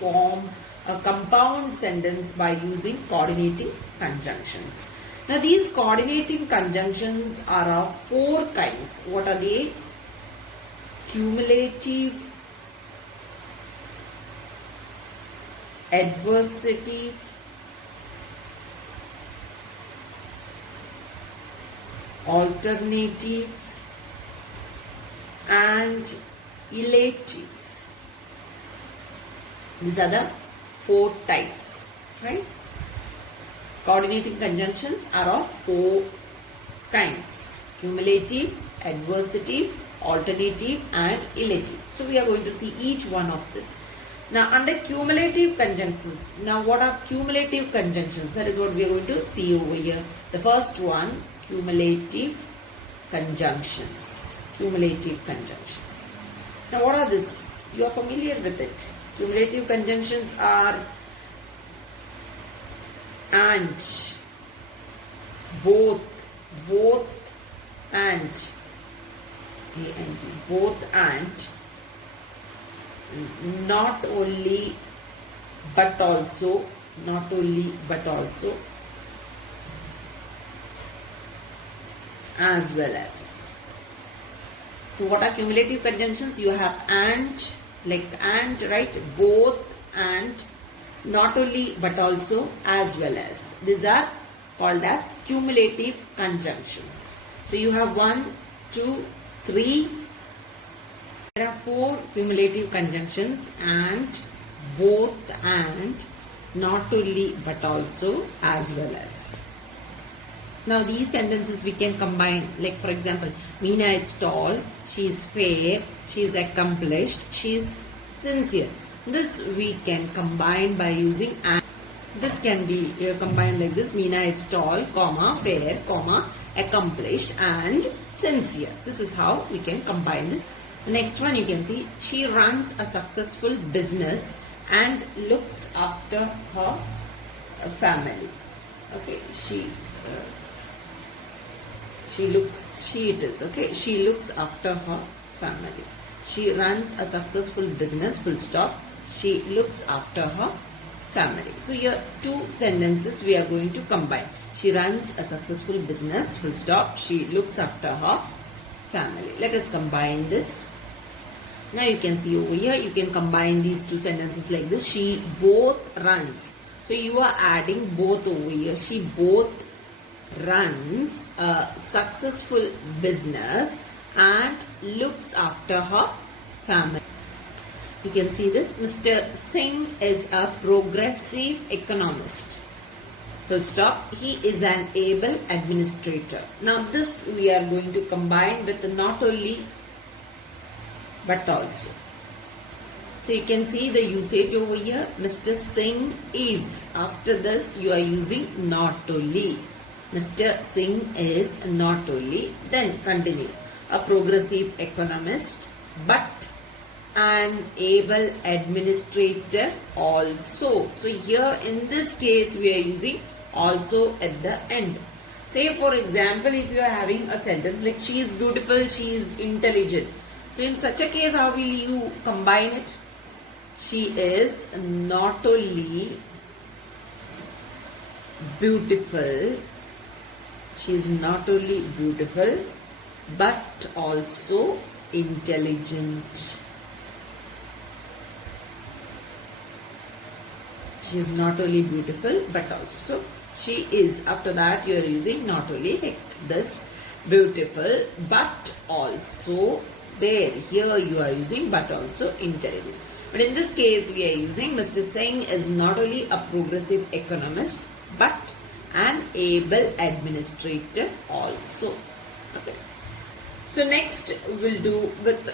form a compound sentence by using coordinating conjunctions. Now these coordinating conjunctions are of four kinds. What are they? Cumulative, adversative, alternative, and elative. These are the four types, right? Coordinating conjunctions are of four kinds: cumulative, adversative, alternative, and elative. So we are going to see each one of this. Now under cumulative conjunctions, now what are cumulative conjunctions? That is what we are going to see over here. The first one, cumulative conjunctions. Cumulative conjunctions. Now what are this? You are familiar with it. Cumulative conjunctions are and, both, and, both and, not only but also, as well as. So what are cumulative conjunctions? You have and, like and, right? Both and, not only but also, as well as. These are called as cumulative conjunctions. So you have 1, 2, 3. There are 4 cumulative conjunctions: and, both and, not only but also, as well as. Now these sentences we can combine, like for example, Meena is tall, she is fair, she is accomplished, she is sincere. This we can combine by using and. This can be combined like this: Meena is tall, comma, fair, comma, accomplished, and sincere. This is how we can combine this. The next one you can see, she runs a successful business and looks after her family. Okay, she looks after her family. She runs a successful business, full stop. She looks after her family. So here 2 sentences we are going to combine. She runs a successful business, full stop. She looks after her family. Let us combine this. Now you can see over here, you can combine these 2 sentences like this. She both runs. So you are adding both over here. She both runs a successful business and looks after her family. You can see this. Mr. Singh is a progressive economist. Full stop. He is an able administrator. Now this we are going to combine with not only but also. So you can see the usage over here. Mr. Singh is. After this you are using not only. Mr. Singh is not only. Then continue. A progressive economist, but an able administrator also. So here in this case we are using also at the end. Say for example, if you are having a sentence like she is beautiful, she is intelligent. So in such a case, how will you combine it? She is not only beautiful, but also intelligent. She is not only beautiful but also. So she is, after that you are using not only like this, beautiful but also. There, here you are using but also intelligent. But in this case we are using Mr. Singh is not only a progressive economist but an able administrator also. Okay. So next we'll do with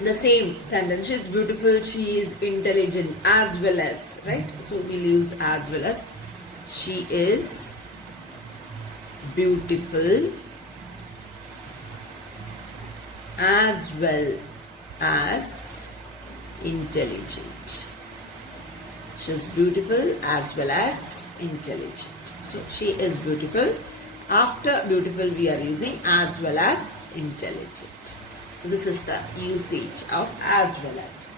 the same sentence. She is beautiful, she is intelligent, as well as, right? So we'll use as well as. She is beautiful as well as intelligent. She is beautiful as well as intelligent. So she is beautiful. After beautiful we are using as well as intelligent. So this is the usage of as well as.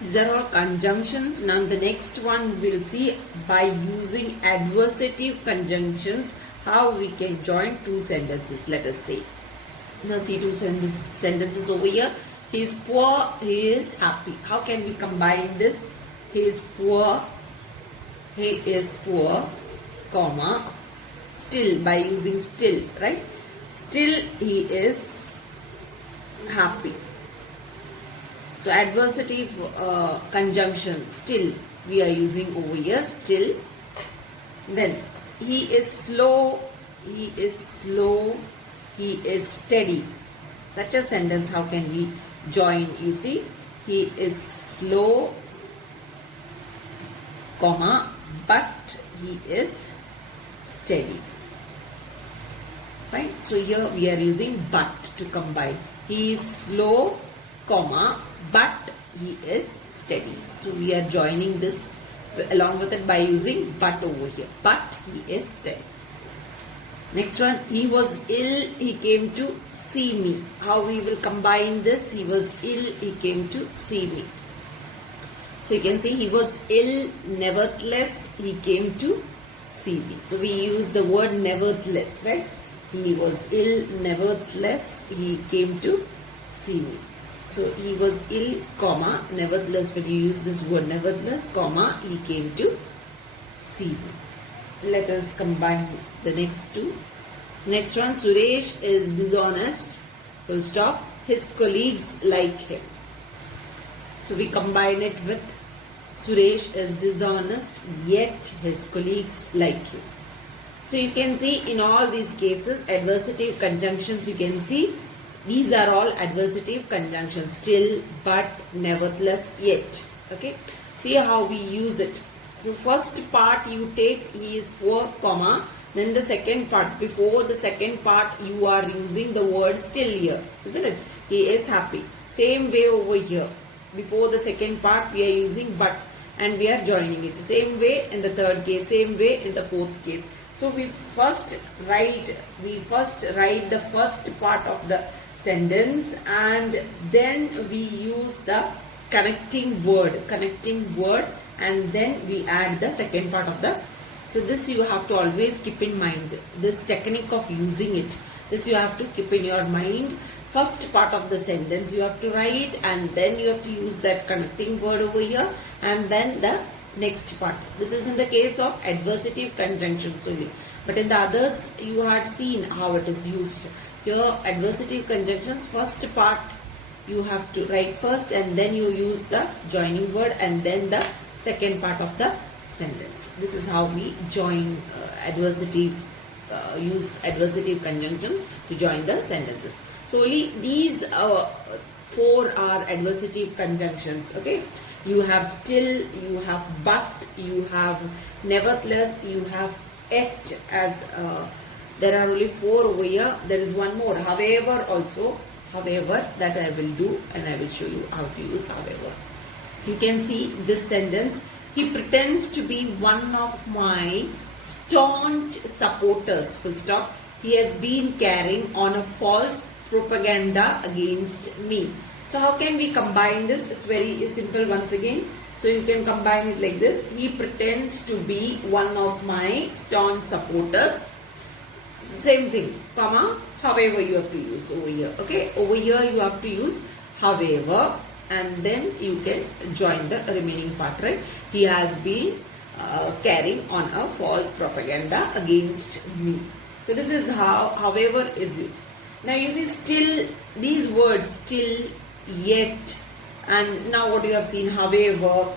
These are all conjunctions. Now the next one we'll see by using adversative conjunctions how we can join two sentences. Let us see. Now see two sentences over here. He is poor, he is happy. How can we combine this? He is poor, comma, still, by using still, right? Still he is happy. So adversative conjunction, still, we are using over here, still. Then he is slow, he is steady. Such a sentence, how can we join? You see, he is slow, comma, but he is steady. Right? So here we are using but to combine. He is slow, comma, but he is steady. So we are joining this along with it by using but over here. But he is steady. Next one, he was ill, he came to see me. How we will combine this? He was ill, he came to see me. So you can see he was ill, nevertheless, he came to see me. So we use the word nevertheless, right? He was ill, nevertheless, he came to see me. So he was ill, comma, nevertheless, when you use this word nevertheless, comma, he came to see me. Let us combine the next two. Next one, Suresh is dishonest, full stop. His colleagues like him. So we combine it with Suresh is dishonest, yet his colleagues like him. So you can see in all these cases, adversative conjunctions, you can see these are all adversative conjunctions. Still, but, nevertheless, yet. Okay. See how we use it. So first part you take he is poor, comma. Then the second part, before the second part you are using the word still here. Isn't it? He is happy. Same way over here. Before the second part we are using but and we are joining it. Same way in the third case. Same way in the fourth case. So we first write the first part of the sentence and then we use the connecting word and then we add the second part of the. So this you have to always keep in mind, this technique of using it. This you have to keep in your mind. First part of the sentence you have to write and then you have to use that connecting word over here and then the next part. This is in the case of adversative conjunctions only. But in the others you had seen how it is used. Here adversative conjunctions, first part you have to write first and then you use the joining word and then the second part of the sentence. This is how we join use adversative conjunctions to join the sentences. So only these four are adversative conjunctions. Okay, you have still, you have but, you have nevertheless, you have yet. As there are only four over here. There is one more. However, also. However, that I will do and I will show you how to use however. You can see this sentence. He pretends to be one of my staunch supporters. Full stop. He has been carrying on a false propaganda against me. So how can we combine this? It's very simple once again. So you can combine it like this. He pretends to be one of my staunch supporters. Same thing, comma, however you have to use over here. Okay, over here you have to use however and then you can join the remaining part, right? He has been carrying on a false propaganda against me. So this is how however is used. Now you see still, these words still, yet, and now what you have seen however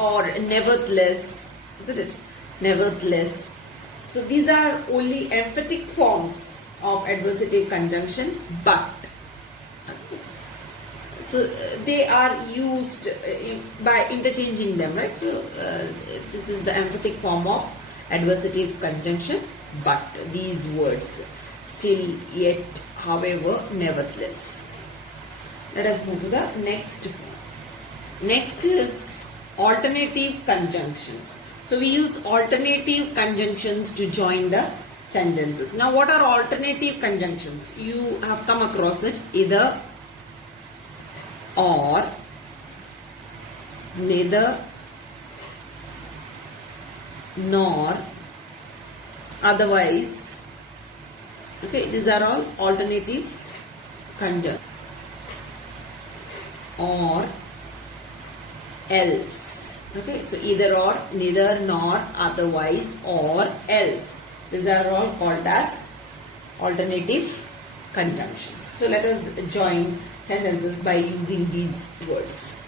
or nevertheless, isn't it? Nevertheless. So these are only emphatic forms of adversative conjunction but. So they are used by interchanging them, right? So this is the emphatic form of adversative conjunction but. These words still, yet, however, nevertheless. Let us move to the next form. Next is alternative conjunctions. So we use alternative conjunctions to join the sentences. Now what are alternative conjunctions? You have come across it, either or, neither nor, otherwise. Okay, these are all alternative conjunctions. Or else. Okay, so either or, neither nor, otherwise, or else. These are all called as alternative conjunctions. So let us join sentences by using these words.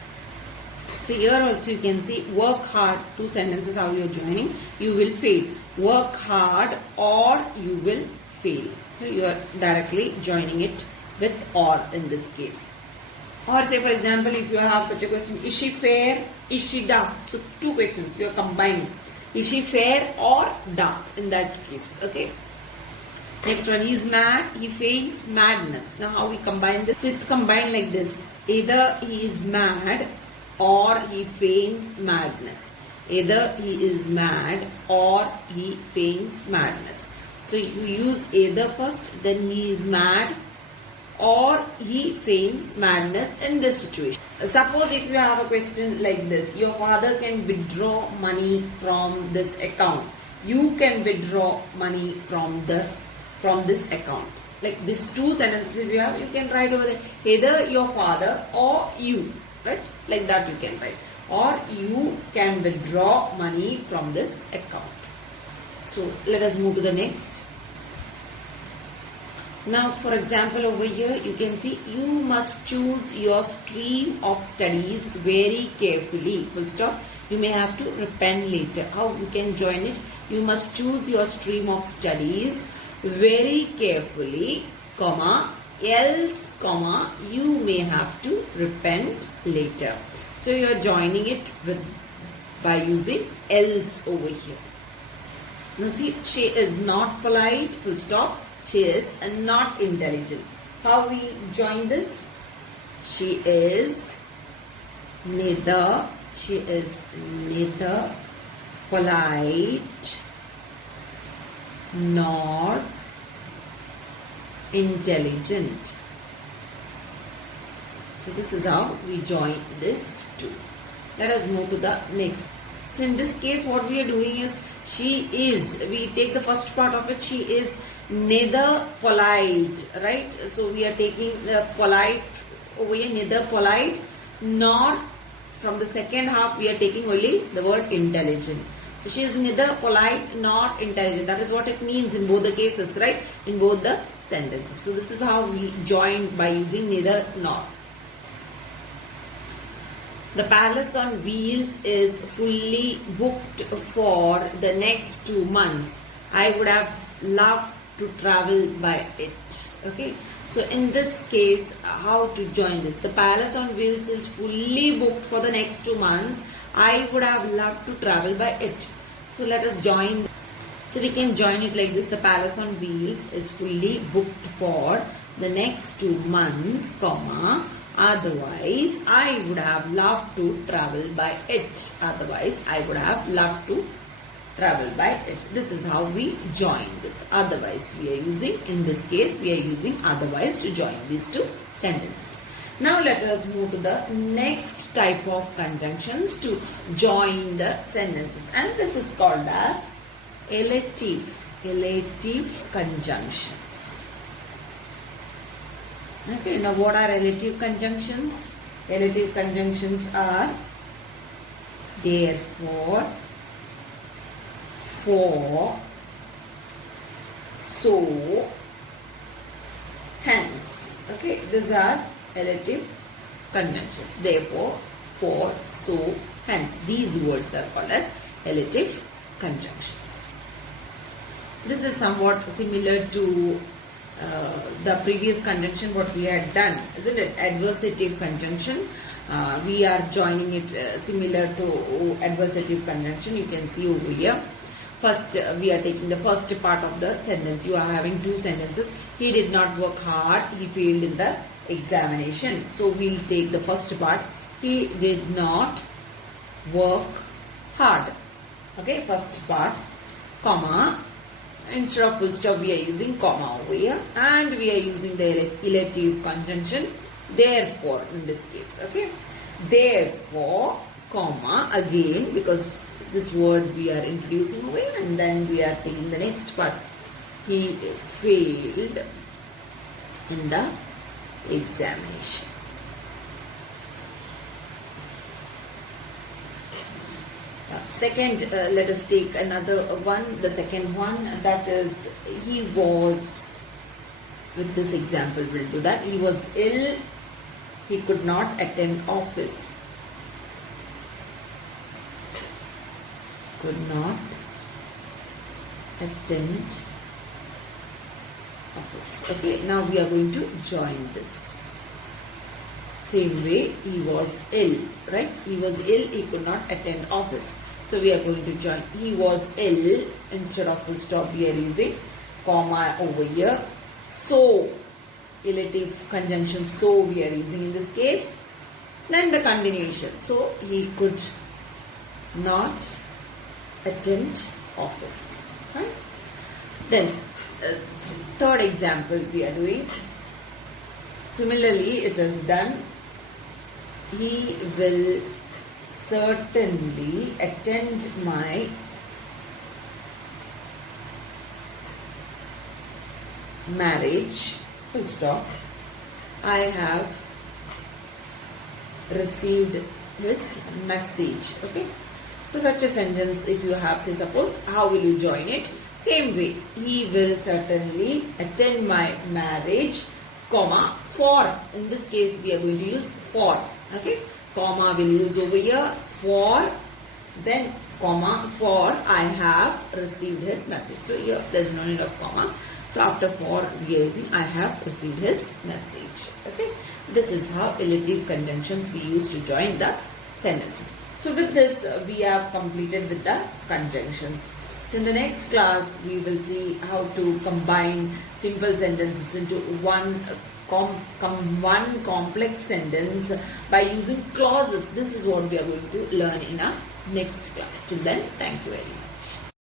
So here also you can see work hard, two sentences how you are joining. You will fail. Work hard or you will fail. So you are directly joining it with or in this case. Or say for example, if you have such a question, is she fair, is she dark? So two questions you are combining. Is she fair or dark in that case? Okay. Next one, he is mad, he feigns madness. Now how we combine this? So it's combined like this. Either he is mad or he feigns madness. Either he is mad or he feigns madness. So you use either first, then he is mad or he feigns madness in this situation. Suppose if you have a question like this, your father can withdraw money from this account. You can withdraw money from this account. Like these two sentences you have, you can write over there. Either your father or you, right? Like that you can write. Or you can withdraw money from this account. So let us move to the next. Now, for example, over here, you can see you must choose your stream of studies very carefully. Full stop. You may have to repent later. How you can join it? You must choose your stream of studies very carefully, comma, else, comma, you may have to repent later. So you are joining it by using else over here. Now see, she is not polite, full stop. She is not intelligent. How we join this? She is neither polite nor intelligent. So this is how we join this two. Let us move to the next. So in this case what we are doing is we take the first part of it, she is neither polite, right? So we are taking the polite over here, neither polite nor, from the second half we are taking only the word intelligent. So she is neither polite nor intelligent. That is what it means in both the cases, right? In both the sentences. So this is how we join by using neither nor. The palace on wheels is fully booked for the next 2 months. I would have loved to travel by it. Okay. So in this case, how to join this? The palace on wheels is fully booked for the next 2 months. I would have loved to travel by it. So let us join. So we can join it like this. The palace on wheels is fully booked for the next 2 months, comma, otherwise I would have loved to travel by it. Otherwise I would have loved to travel by it. This is how we join this. Otherwise we are using, in this case we are using otherwise to join these two sentences. Now let us move to the next type of conjunctions to join the sentences, and this is called as elative conjunctions. Okay, now what are relative conjunctions? Relative conjunctions are therefore, for, so, hence. Okay, these are relative conjunctions. Therefore, for, so, hence. These words are called as relative conjunctions. This is somewhat similar to the previous conjunction what we had done, isn't it? Adversative conjunction. We are joining it similar to adversative conjunction. You can see over here. First, we are taking the first part of the sentence. You are having two sentences. He did not work hard. He failed in the examination. So we will take the first part. He did not work hard. Okay, first part, comma. Instead of full stop, we are using comma over here, and we are using the elative conjunction therefore in this case. Okay, therefore comma again, because this word we are introducing over here, and then we are taking the next part. He failed in the examination. Second, let us take another one, the second one, that is, he was, with this example we'll do that, he was ill, he could not attend office. Could not attend office. Okay, now we are going to join this. Same way, he was ill, right? He was ill, he could not attend office. So we are going to join. He was ill, instead of full stop we are using comma over here. So, relative conjunction so we are using in this case. Then the continuation. So, he could not attend office. Right? Then, third example we are doing. Similarly, it is done. He will certainly attend my marriage, full stop. I have received his message. Okay. So such a sentence, if you have, say suppose, how will you join it? Same way, he will certainly attend my marriage, comma, for. In this case, we are going to use for. Okay. Comma will use over here, for, then comma, for I have received his message. So here there is no need of comma. So after for we are using I have received his message. Okay. This is how relative conjunctions we use to join the sentences. So with this we have completed with the conjunctions. So in the next class we will see how to combine simple sentences into one complex sentence by using clauses. This is what we are going to learn in our next class. Till then, thank you very much.